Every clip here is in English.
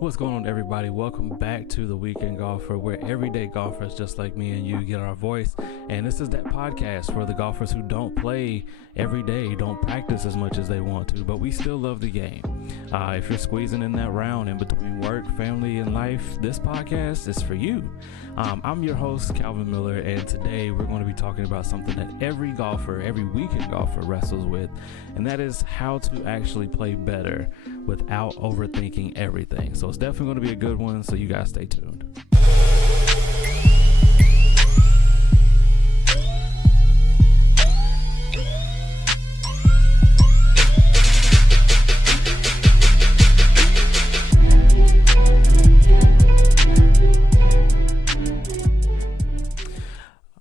What's going on, everybody? Welcome back to The Weekend Golfer, where everyday golfers just like me and you get our voice. And this is that podcast for the golfers who don't play every day, don't practice as much as they want to, but we still love the game. If you're squeezing in that round in between work, family, and life, this podcast is for you. I'm your host, Calvin Miller, and today we're going to be talking about something that every golfer, every weekend golfer wrestles with, and that is how to actually play better without overthinking everything. So it's definitely going to be a good one, so you guys stay tuned.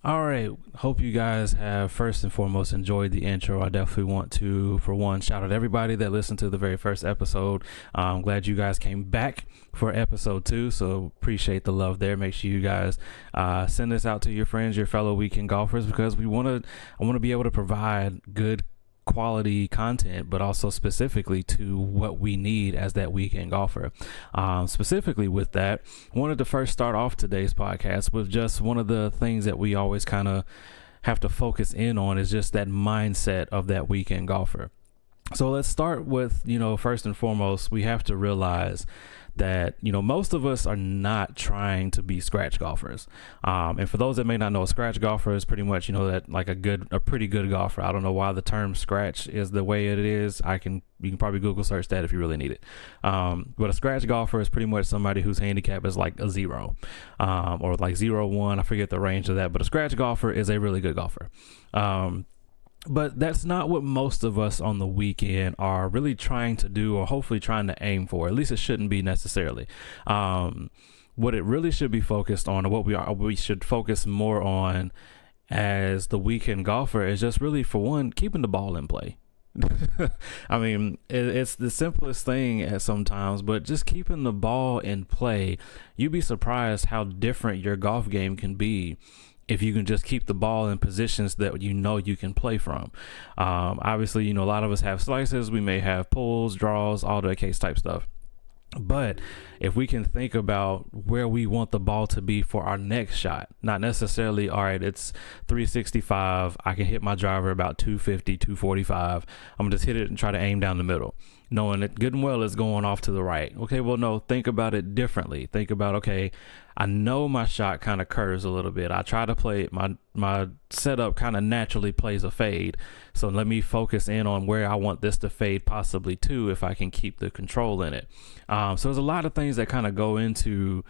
All right, hope you guys have first and foremost enjoyed the intro. I definitely want to, for one, shout out everybody that listened to the very first episode. I'm glad you guys came back for episode 2, so appreciate the love there. Make sure you guys send this out to your friends, your fellow weekend golfers, because I want to be able to provide good quality content, but also specifically to what we need as that weekend golfer. Specifically with that, I wanted to first start off today's podcast with just one of the things that we always kind of have to focus in on is just that mindset of that weekend golfer. So let's start with, first and foremost, we have to realize that, most of us are not trying to be scratch golfers. And for those that may not know, a scratch golfer is pretty much, that like a pretty good golfer. I don't know why the term scratch is the way it is. You can probably Google search that if you really need it. But a scratch golfer is pretty much somebody whose handicap is like a 0, or like 0-1. I forget the range of that, but a scratch golfer is a really good golfer. But that's not what most of us on the weekend are really trying to do, or hopefully trying to aim for. At least it shouldn't be necessarily. What it really should be focused on, or what we should focus more on as the weekend golfer, is just really, for one, keeping the ball in play. I mean, it's the simplest thing at sometimes, but just keeping the ball in play, you'd be surprised how different your golf game can be if you can just keep the ball in positions that you can play from. Obviously, a lot of us have slices. We may have pulls, draws, all that case type stuff. But if we can think about where we want the ball to be for our next shot, not necessarily, all right, it's 365, I can hit my driver about 250, 245. I'm going to just hit it and try to aim down the middle, knowing that good and well it's going off to the right. Okay, well, no, think about it differently. Think about, okay, I know my shot kind of curves a little bit. I try to play my setup kind of naturally plays a fade. So let me focus in on where I want this to fade possibly to, if I can keep the control in it. So there's a lot of things that kind of go into,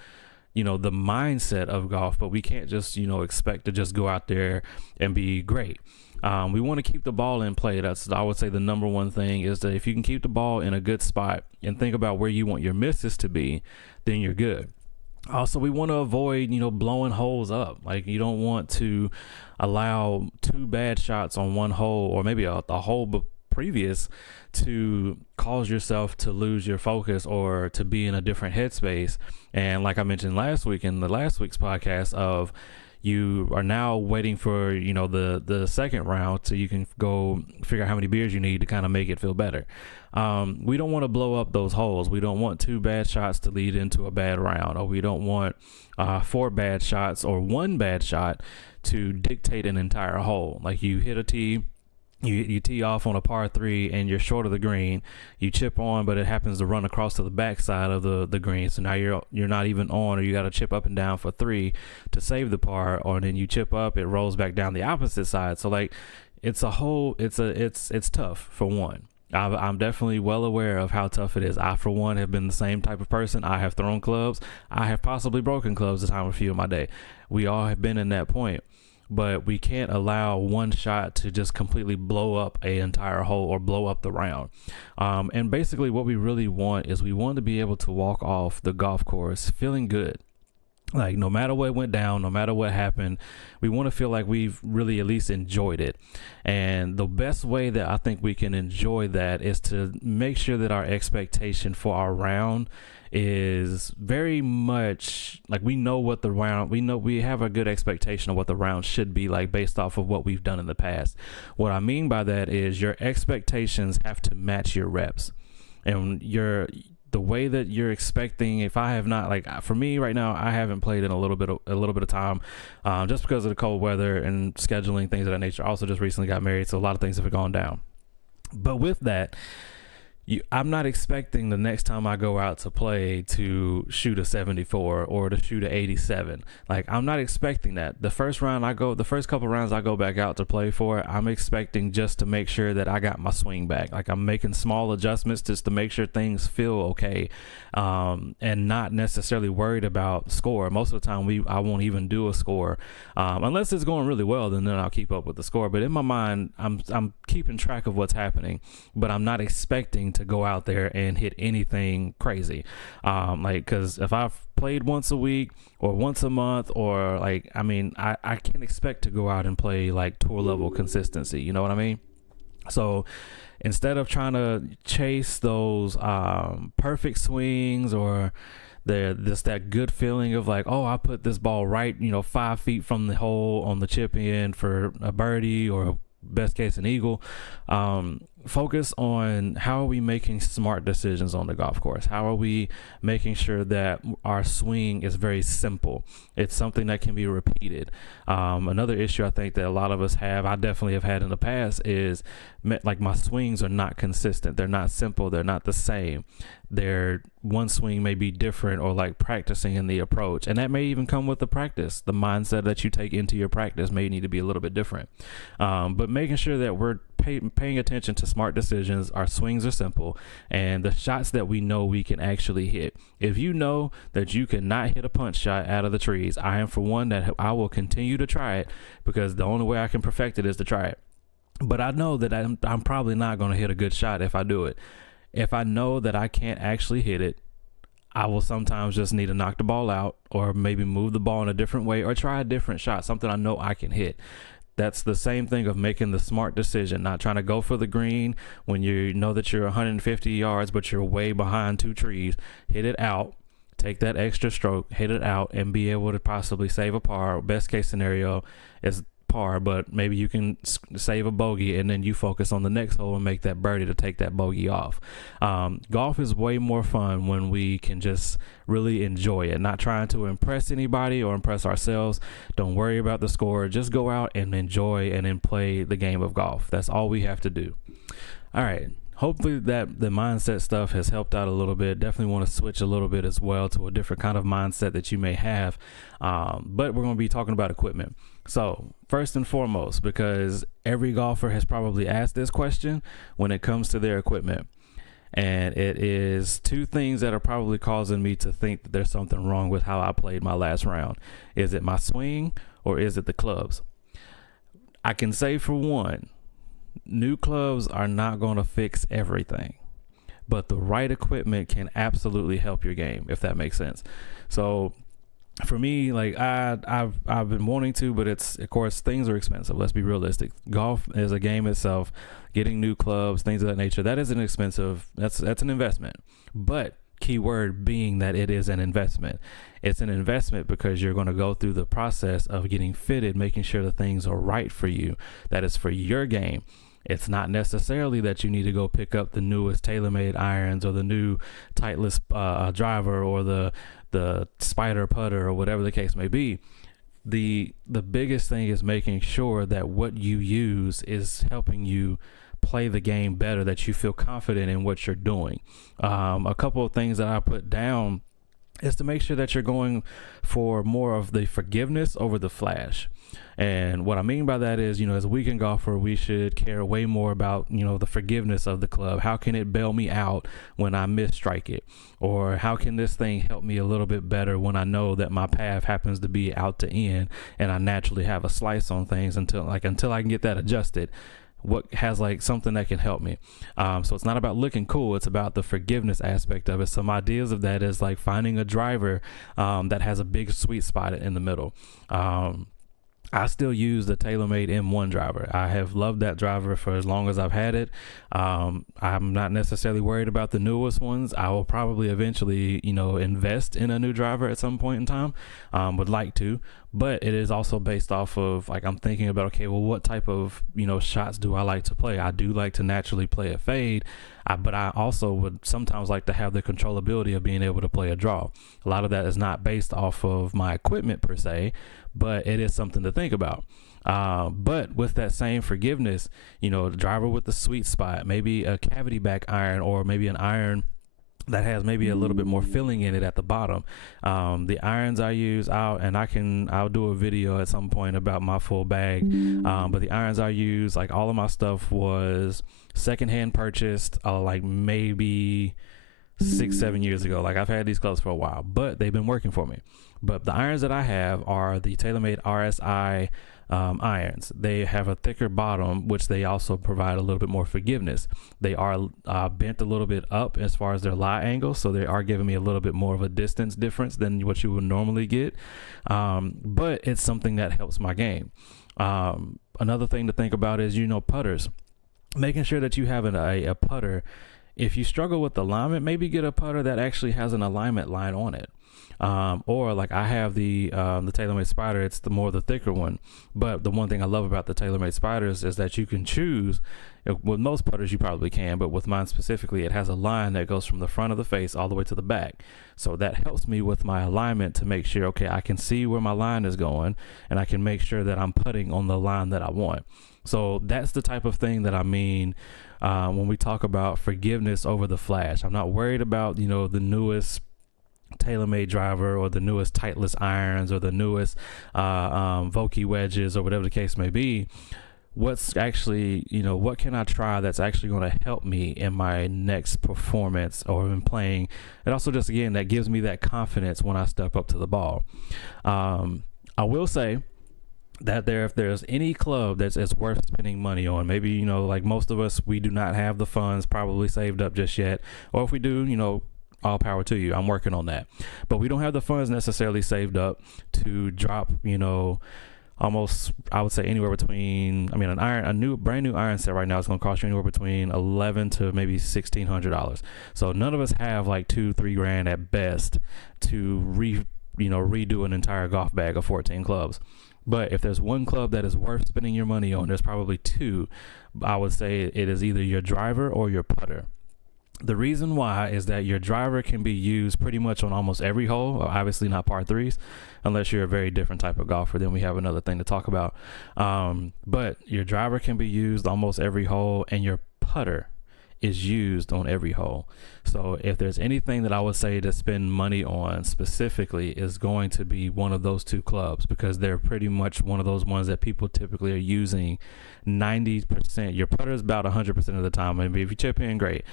the mindset of golf, but we can't just, expect to just go out there and be great. We want to keep the ball in play. That's, I would say, the number one thing is that if you can keep the ball in a good spot and think about where you want your misses to be, then you're good. Also, we want to avoid, blowing holes up. Like, you don't want to allow 2 bad shots on one hole, or maybe a hole previous, to cause yourself to lose your focus or to be in a different headspace. And like I mentioned last week in the last week's podcast, of you are now waiting for, the second round so you can go figure out how many beers you need to kind of make it feel better. We don't want to blow up those holes. We don't want 2 bad shots to lead into a bad round, or we don't want 4 bad shots or 1 bad shot to dictate an entire hole. Like, you hit a tee, you tee off on a par 3 and you're short of the green, you chip on, but it happens to run across to the backside of the green, so now you're not even on, or you got to chip up and down for 3 to save the par, or then you chip up, it rolls back down the opposite side. So like, it's tough, for one. I'm definitely well aware of how tough it is. I, for one, have been the same type of person. I have thrown clubs. I have possibly broken clubs the time of a few of my day. We all have been in that point. But we can't allow one shot to just completely blow up an entire hole or blow up the round. And basically what we really want is we want to be able to walk off the golf course feeling good. Like, no matter what went down, no matter what happened, we want to feel like we've really at least enjoyed it. And the best way that I think we can enjoy that is to make sure that our expectation for our round is very much like, we know what the round, we have a good expectation of what the round should be like based off of what we've done in the past. What I mean by that is your expectations have to match your reps. And the way that you're expecting, if I have not, like for me right now, I haven't played in a little bit of time, just because of the cold weather and scheduling, things of that nature. Also just recently got married, so a lot of things have gone down. But with that, I'm not expecting the next time I go out to play to shoot a 74 or to shoot a 87. Like, I'm not expecting that. The first couple rounds I go back out to play for, I'm expecting just to make sure that I got my swing back. Like, I'm making small adjustments just to make sure things feel okay, and not necessarily worried about score. Most of the time I won't even do a score, unless it's going really well, then I'll keep up with the score. But in my mind, I'm keeping track of what's happening, but I'm not expecting to go out there and hit anything crazy, because if I've played once a week or once a month, or I can't expect to go out and play like tour level consistency, you know what I mean? So instead of trying to chase those perfect swings, or that good feeling of like, oh, I put this ball right 5 feet from the hole on the chip in for a birdie, or best case an eagle, focus on how are we making smart decisions on the golf course. How are we making sure that our swing is very simple? It's something that can be repeated. Another issue I think that a lot of us have, I definitely have had in the past, is like my swings are not consistent. They're not simple. They're not the same. One swing may be different, or like practicing in the approach, and that may even come with the practice. The mindset that you take into your practice may need to be a little bit different, but making sure that we're paying attention to smart decisions. Our swings are simple, and the shots that we know we can actually hit. If you know that you cannot hit a punch shot out of the trees, I am for one that I will continue to try it, because the only way I can perfect it is to try it. But I know that I'm probably not going to hit a good shot if I do it. If I know that I can't actually hit it, I will sometimes just need to knock the ball out, or maybe move the ball in a different way, or try a different shot, something I know I can hit. That's the same thing of making the smart decision, not trying to go for the green when you know that you're 150 yards, but you're way behind two trees. Hit it out, take that extra stroke, hit it out, and be able to possibly save a par. Best case scenario is par, but maybe you can save a bogey, and then you focus on the next hole and make that birdie to take that bogey off. Golf is way more fun when we can just really enjoy it, not trying to impress anybody or impress ourselves. Don't worry about the score. Just go out and enjoy and then play the game of golf. That's all we have to do. All right. Hopefully that the mindset stuff has helped out a little bit. Definitely want to switch a little bit as well to a different kind of mindset that you may have. But we're going to be talking about equipment. So first and foremost, because every golfer has probably asked this question when it comes to their equipment, and it is two things that are probably causing me to think that there's something wrong with how I played my last round. Is it my swing, or is it the clubs? I can say for one, new clubs are not going to fix everything, but the right equipment can absolutely help your game, if that makes sense. So for me, like I've been wanting to, but it's, of course, things are expensive. Let's be realistic. Golf is a game itself. Getting new clubs, things of that nature, that is an expensive. That's an investment. But key word being that it is an investment. It's an investment because you're going to go through the process of getting fitted, making sure the things are right for you. That is for your game. It's not necessarily that you need to go pick up the newest TaylorMade irons, or the new Titleist driver, or the spider putter, or whatever the case may be. The biggest thing is making sure that what you use is helping you play the game better, that you feel confident in what you're doing. A couple of things that I put down is to make sure that you're going for more of the forgiveness over the flash. And what I mean by that is, as a weekend golfer, we should care way more about, the forgiveness of the club. How can it bail me out when I misstrike it? Or how can this thing help me a little bit better when I know that my path happens to be out to in, and I naturally have a slice on things until I can get that adjusted? What has something that can help me? So it's not about looking cool. It's about the forgiveness aspect of it. Some ideas of that is like finding a driver that has a big sweet spot in the middle. I still use the TaylorMade M1 driver. I have loved that driver for as long as I've had it. I'm not necessarily worried about the newest ones. I will probably eventually, invest in a new driver at some point in time. Would like to, but it is also based off of I'm thinking about, okay, well, what type of, shots do I like to play? I do like to naturally play a fade. But I also would sometimes like to have the controllability of being able to play a draw. A lot of that is not based off of my equipment per se, but it is something to think about. But with that same forgiveness, the driver with the sweet spot, maybe a cavity back iron, or maybe an iron that has maybe a little bit more filling in it at the bottom. The irons I use out, and I'll do a video at some point about my full bag. But the irons I use, like all of my stuff was secondhand purchased, like maybe 6-7 years ago. Like I've had these clubs for a while, but they've been working for me. But the irons that I have are the TaylorMade RSI irons. They have a thicker bottom, which they also provide a little bit more forgiveness. They are bent a little bit up as far as their lie angle, so they are giving me a little bit more of a distance difference than what you would normally get. But it's something that helps my game. Another thing to think about is, putters. Making sure that you have a putter. If you struggle with alignment, maybe get a putter that actually has an alignment line on it. Or like I have the TaylorMade Spider. It's the thicker one. But the one thing I love about the TaylorMade Spiders is that you can choose. With most putters you probably can, but with mine specifically, it has a line that goes from the front of the face all the way to the back. So that helps me with my alignment to make sure, okay, I can see where my line is going, and I can make sure that I'm putting on the line that I want. So that's the type of thing that I mean when we talk about forgiveness over the flash. I'm not worried about, the newest TaylorMade driver or the newest Titleist irons or the newest Vokey wedges or whatever the case may be. What's actually, what can I try that's actually going to help me in my next performance or in playing? And also just, again, that gives me that confidence when I step up to the ball. I will say that if there's any club that's worth spending money on, maybe, like most of us, we do not have the funds probably saved up just yet. Or if we do, all power to you. I'm working on that. But we don't have the funds necessarily saved up to drop, almost, I would say anywhere between, a brand new iron set right now is going to cost you anywhere between $1,100 to maybe $1,600. So none of us have like $2-3 grand at best to redo an entire golf bag of 14 clubs. But if there's one club that is worth spending your money on, there's probably two. I would say it is either your driver or your putter. The reason why is that your driver can be used pretty much on almost every hole, obviously not par threes, unless you're a very different type of golfer. Then we have another thing to talk about. But your driver can be used almost every hole, and your putter is used on every hole. So if there's anything that I would say to spend money on specifically, is going to be one of those two clubs, because they're pretty much one of those ones that people typically are using 90%. Your putter is about 100% of the time. Maybe if you chip in, great.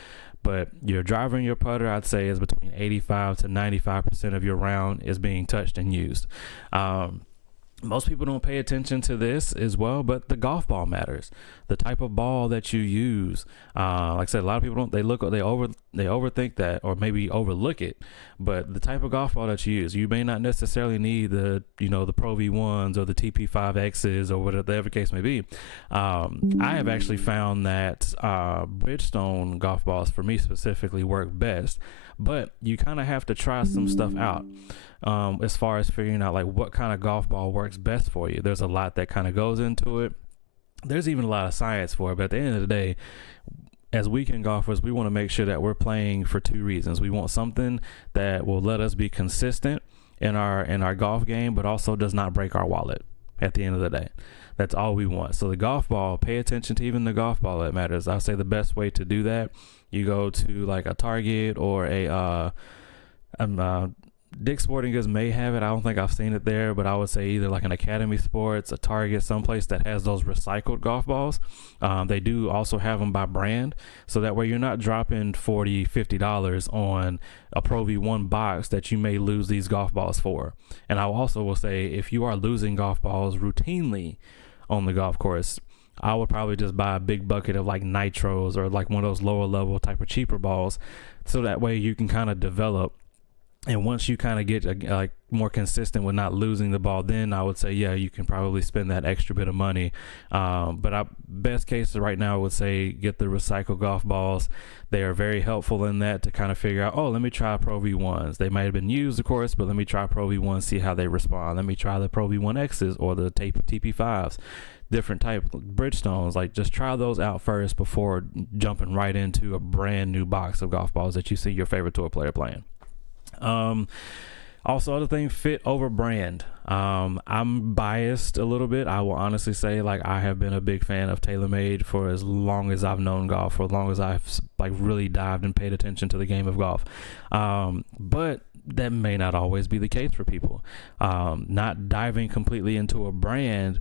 But your driver and your putter, I'd say, is between 85 to 95% of your round is being touched and used. Most people don't pay attention to this as well, but the golf ball matters. The type of ball that you use, like I said, a lot of people don't. They overthink that, or maybe overlook it. But the type of golf ball that you use, you may not necessarily need the Pro V1s or the TP5Xs or whatever the case may be. I have actually found that Bridgestone golf balls, for me specifically, work best. But you kind of have to try some stuff out. As far as figuring out like what kind of golf ball works best for you. There's a lot that kind of goes into it. There's even a lot of science for it, but at the end of the day, as weekend golfers, we want to make sure that we're playing for two reasons. We want something that will let us be consistent in our golf game, but also does not break our wallet at the end of the day. That's all we want. So the golf ball, pay attention to even the golf ball that matters. I'll say the best way to do that, you go to like a Target or Dick's Sporting Goods may have it. I don't think I've seen it there, but I would say either like an Academy Sports, a Target, someplace that has those recycled golf balls. They do also have them by brand, so that way you're not dropping $40-$50 on a Pro V1 box that you may lose these golf balls for. And I also will say, if you are losing golf balls routinely on the golf course, I would probably just buy a big bucket of like nitros or like one of those lower level type of cheaper balls, so that way you can kind of develop. And once you kind of get like more consistent with not losing the ball, then I would say, yeah, you can probably spend that extra bit of money. But best case right now, I would say get the recycled golf balls. They are very helpful in that, to kind of figure out, let me try Pro V1s. They might have been used, of course, but let me try Pro V1s, see how they respond. Let me try the Pro V1Xs or the TP5s. different type Bridgestones. Like, just try those out first before jumping right into a brand new box of golf balls that you see your favorite tour player playing. Also, other thing, fit over brand. I'm biased a little bit. I will honestly say, like, I have been a big fan of TaylorMade for as long as I've known golf, for as long as I've like really dived and paid attention to the game of golf. But that may not always be the case for people. Not diving completely into a brand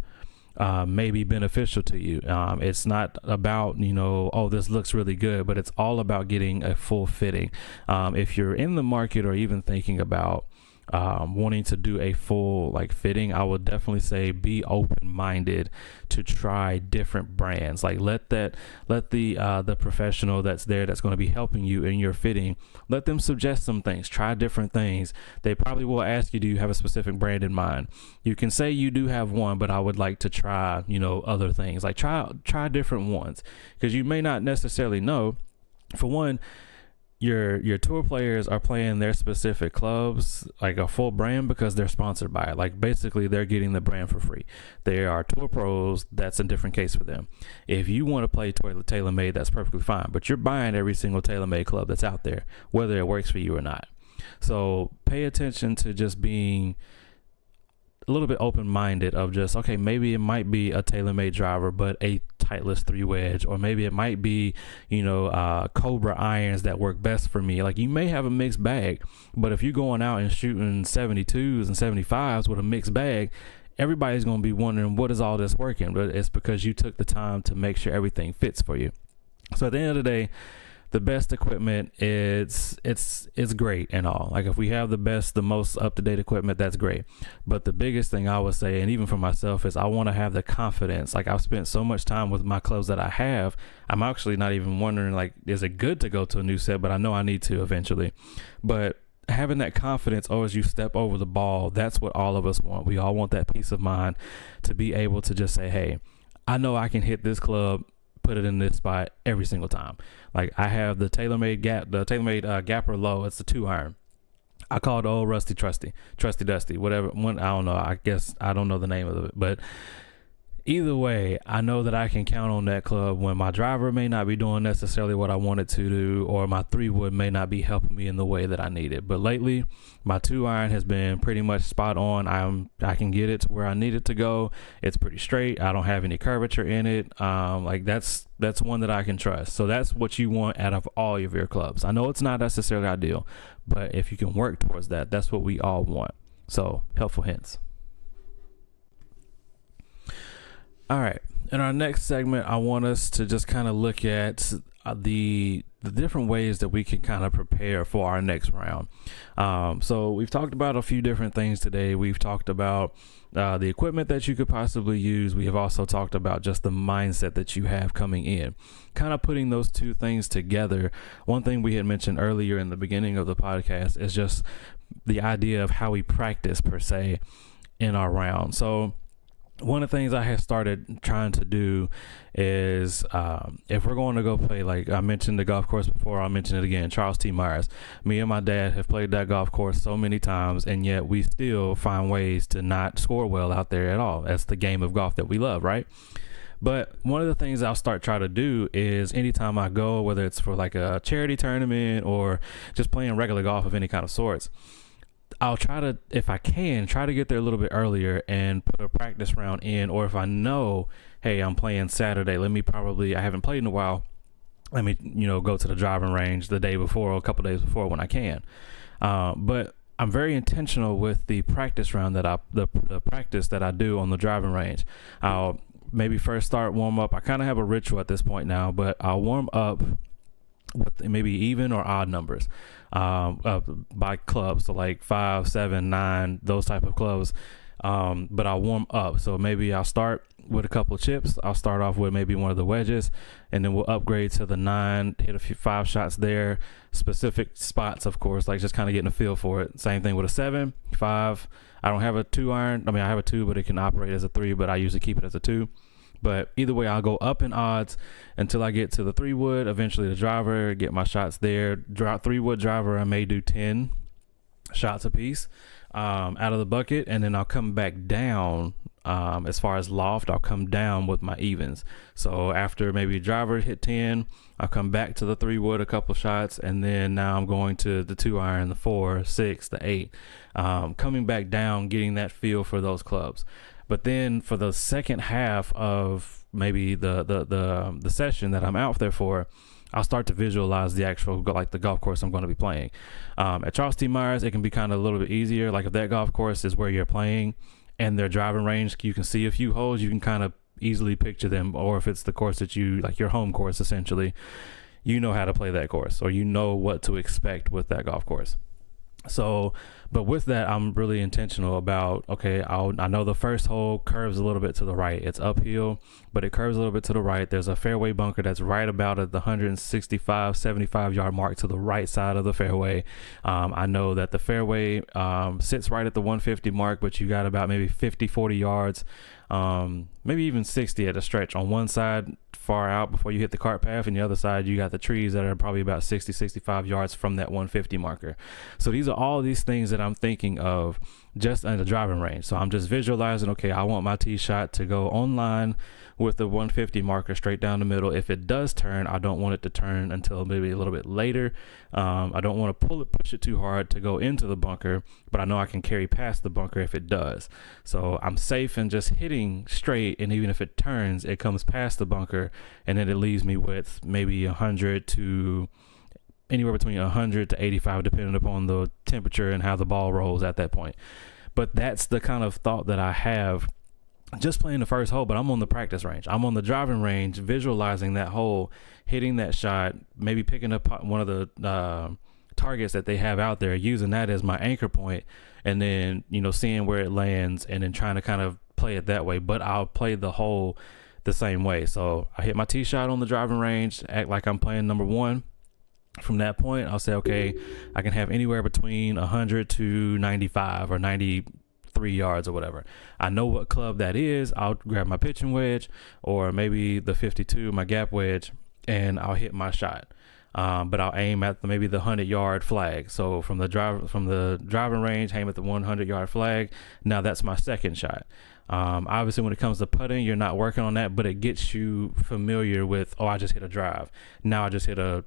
may be beneficial to you. It's not about, oh, this looks really good, but it's all about getting a full fitting. If you're in the market or even thinking about wanting to do a full like fitting, I would definitely say be open-minded to try different brands. Like, let the professional that's there, that's going to be helping you in your fitting, let them suggest some things. Try different things. They probably will ask you, do you have a specific brand in mind? You can say you do have one, but I would like to try other things. Like, try different ones, because you may not necessarily know. For one, your tour players are playing their specific clubs like a full brand because they're sponsored by it. Like, basically they're getting the brand for free. They are tour pros. That's a different case for them. If you want to play TaylorMade, that's perfectly fine, but you're buying every single TaylorMade club that's out there, whether it works for you or not. So pay attention to just being a little bit open-minded of just, okay, maybe it might be a TaylorMade driver, but a Titleist 3 wedge, or maybe it might be, Cobra irons that work best for me. Like, you may have a mixed bag, but if you're going out and shooting 72s and 75s with a mixed bag, everybody's going to be wondering, what is all this working? But it's because you took the time to make sure everything fits for you. So at the end of the day, the best equipment, it's great and all. Like, if we have the most up-to-date equipment, that's great. But the biggest thing I would say, and even for myself, is I want to have the confidence. Like, I've spent so much time with my clubs that I have, I'm actually not even wondering, like, is it good to go to a new set? But I know I need to eventually. But having that confidence, as you step over the ball, that's what all of us want. We all want that peace of mind to be able to just say, hey, I know I can hit this club, put it in this spot every single time. Like, I have the TaylorMade Gapper Low. It's the 2-iron. I call it old Rusty Dusty, whatever. One, I don't know. I guess I don't know the name of it, but either way, I know that I can count on that club when my driver may not be doing necessarily what I want it to do, or my 3-wood may not be helping me in the way that I need it. But lately, my 2-iron has been pretty much spot on. I can get it to where I need it to go. It's pretty straight. I don't have any curvature in it. Like, that's one that I can trust. So that's what you want out of all of your clubs. I know it's not necessarily ideal, but if you can work towards that, that's what we all want. So, helpful hints. All right. In our next segment, I want us to just kind of look at the different ways that we can kind of prepare for our next round. So we've talked about a few different things today. We've talked about the equipment that you could possibly use. We have also talked about just the mindset that you have coming in. Kind of putting those two things together. One thing we had mentioned earlier in the beginning of the podcast is just the idea of how we practice per se in our round. So one of the things I have started trying to do is if we're going to go play, like I mentioned the golf course before, I'll mention it again, Charles T. Myers. Me and my dad have played that golf course so many times, and yet we still find ways to not score well out there at all. That's the game of golf that we love, right? But one of the things I'll try to do is anytime I go, whether it's for like a charity tournament or just playing regular golf of any kind of sorts, I'll try to, if I can, try to get there a little bit earlier and put a practice round in. Or if I know, hey, I'm playing Saturday, I haven't played in a while, let me, go to the driving range the day before or a couple days before when I can. But I'm very intentional with the practice round the practice that I do on the driving range. I'll maybe first warm up. I kind of have a ritual at this point now, but I'll warm up with maybe even or odd numbers by clubs, so like 5, 7, 9, those type of clubs. But I'll warm up. So maybe I'll start with a couple of chips. I'll start off with maybe one of the wedges, and then we'll upgrade to the 9, hit a few 5 shots there, specific spots, of course, like just kind of getting a feel for it. Same thing with a 7, 5. I don't have a 2-iron. I mean, I have a 2, but it can operate as a 3, but I usually keep it as a 2. But either way, I'll go up in odds until I get to the 3-wood, eventually the driver, get my shots there. 3-wood driver, I may do 10 shots a piece. out of the bucket, and then I'll come back down. As far as loft, I'll come down with my evens. So after maybe driver hit 10, I'll come back to the 3-wood a couple shots, and then now I'm going to the 2-iron, the 4, 6, the 8, coming back down, getting that feel for those clubs. But then for the second half of maybe the session that I'm out there for, I'll start to visualize the actual, like the golf course I'm going to be playing. At Charles T. Myers, it can be kind of a little bit easier. Like if that golf course is where you're playing and their driving range, you can see a few holes, you can kind of easily picture them. Or if it's the course that you, like your home course, essentially, you know how to play that course, or you know what to expect with that golf course. So, but with that, I'm really intentional about, okay, I know the first hole curves a little bit to the right. It's uphill, but it curves a little bit to the right. There's a fairway bunker that's right about at the 165, 75 yard mark to the right side of the fairway. I know that the fairway sits right at the 150 mark, but you got about maybe 50, 40 yards, maybe even 60 at a stretch on one side far out before you hit the cart path, and the other side you got the trees that are probably about 60, 65 yards from that 150 marker. So these are all these things that I'm thinking of just in the driving range. So I'm just visualizing, okay, I want my tee shot to go online with the 150 marker straight down the middle. If it does turn, I don't want it to turn until maybe a little bit later. I don't want to push it too hard to go into the bunker, but I know I can carry past the bunker if it does. So I'm safe in just hitting straight, and even if it turns, it comes past the bunker, and then it leaves me with maybe 100 to anywhere between 100 to 85, depending upon the temperature and how the ball rolls at that point. But that's the kind of thought that I have just playing the first hole. But I'm on the practice range. I'm on the driving range, visualizing that hole, hitting that shot, maybe picking up one of the targets that they have out there, using that as my anchor point, and then, you know, seeing where it lands and then trying to kind of play it that way. But I'll play the hole the same way. So I hit my tee shot on the driving range, act like I'm playing number one. From that point, I'll say, okay, I can have anywhere between 100 to 95 or 93 yards or whatever. I know what club that is. I'll grab my pitching wedge, or maybe the 52, my gap wedge, and I'll hit my shot. But I'll aim at maybe the 100-yard flag. So from the driving range, aim at the 100-yard flag. Now that's my second shot. Obviously, when it comes to putting, you're not working on that, but it gets you familiar with, oh, I just hit a drive. Now I just hit a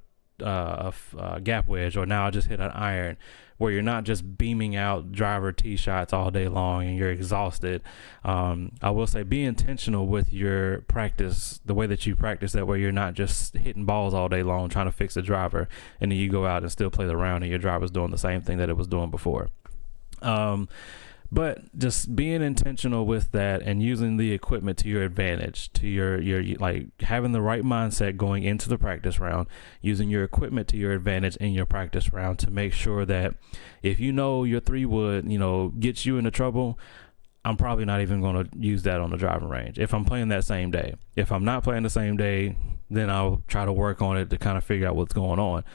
gap wedge, or now I just hit an iron, where you're not just beaming out driver tee shots all day long and you're exhausted. I will say, be intentional with your practice, the way that you practice, that way you're not just hitting balls all day long trying to fix a driver, and then you go out and still play the round and your driver's doing the same thing that it was doing before. But just being intentional with that and using the equipment to your advantage, to your like having the right mindset going into the practice round, using your equipment to your advantage in your practice round to make sure that if you know your 3-wood, you know, gets you into trouble, I'm probably not even going to use that on the driving range if I'm playing that same day. If I'm not playing the same day, then I'll try to work on it to kind of figure out what's going on.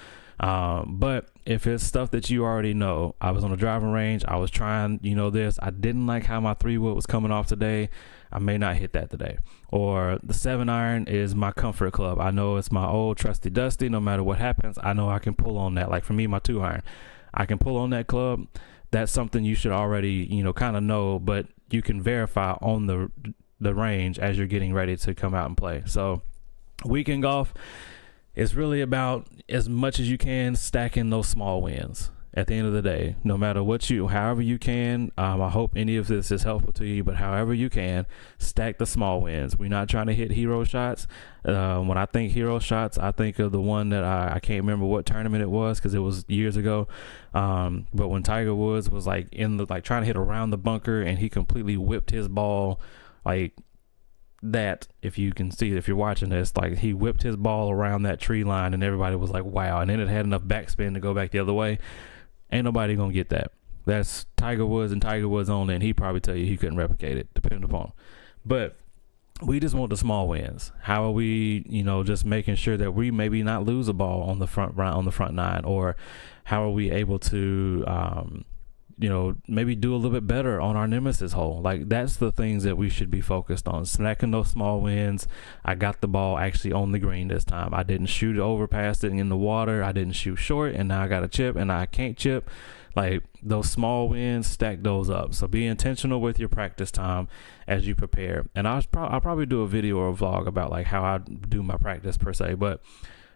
But if it's stuff that you already know, I was on the driving range, I was trying, this, I didn't like how my 3-wood was coming off today, I may not hit that today. Or the 7-iron is my comfort club. I know it's my old trusty dusty. No matter what happens, I know I can pull on that. Like for me, my 2-iron, I can pull on that club. That's something you should already, kind of know, but you can verify on the range as you're getting ready to come out and play. So weekend golf, it's really about, as much as you can, stacking those small wins at the end of the day. No matter however you can, I hope any of this is helpful to you, but however you can, stack the small wins. We're not trying to hit hero shots. When I think hero shots, I think of the one that I can't remember what tournament it was because it was years ago. But when Tiger Woods was trying to hit around the bunker and he completely whipped his ball, that, if you can see, if you're watching this, he whipped his ball around that tree line and everybody was like, wow. And then it had enough backspin to go back the other way. Ain't nobody gonna get that. That's Tiger Woods and Tiger Woods only, and he'd probably tell you he couldn't replicate it, depending upon. But we just want the small wins. How are we, just making sure that we maybe not lose a ball on the front nine, or how are we able to maybe do a little bit better on our nemesis hole? That's the things that we should be focused on. Snacking those small wins. I got the ball actually on the green this time. I didn't shoot over past it in the water. I didn't shoot short, and now I got a chip and I can't chip. Like those small wins, stack those up. So be intentional with your practice time as you prepare. And I'll probably do a video or a vlog about like how I do my practice per se, but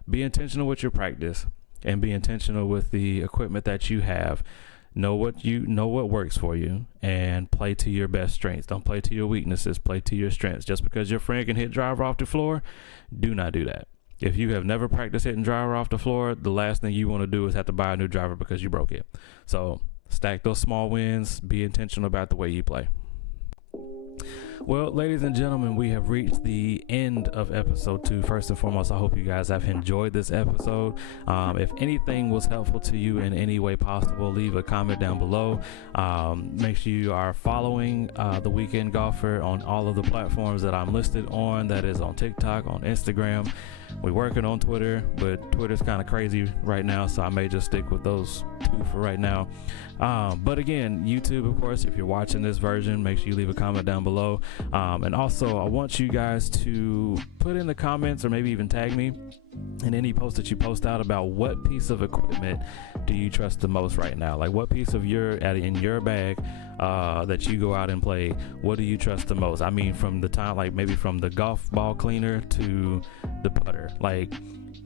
be intentional with your practice and be intentional with the equipment that you have. Know what works for you, and play to your best strengths. Don't play to your weaknesses, play to your strengths. Just because your friend can hit driver off the floor, do not do that. If you have never practiced hitting driver off the floor, the last thing you want to do is have to buy a new driver because you broke it. So stack those small wins, be intentional about the way you play. Well, ladies and gentlemen, we have reached the end of episode 2. First and foremost, I hope you guys have enjoyed this episode. If anything was helpful to you in any way possible, leave a comment down below. Make sure you are following The Weekend Golfer on all of the platforms that I'm listed on. That is on TikTok, on Instagram. We're working on Twitter, but Twitter's kind of crazy right now, so I may just stick with those 2 for right now. But again, YouTube, of course, if you're watching this version, make sure you leave a comment down below. And also, I want you guys to put in the comments or maybe even tag me in any post that you post out about what piece of equipment do you trust the most right now. Like what piece of in your bag that you go out and play, what do you trust the most? I mean, from the time, like maybe from the golf ball cleaner to the putter, like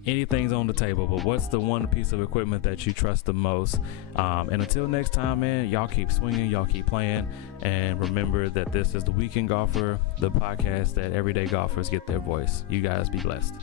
anything's on the table, but what's the one piece of equipment that you trust the most? And until next time, man, y'all keep swinging, y'all keep playing, and remember that this is The Weekend Golfer, the podcast that everyday golfers get their voice. You guys be blessed.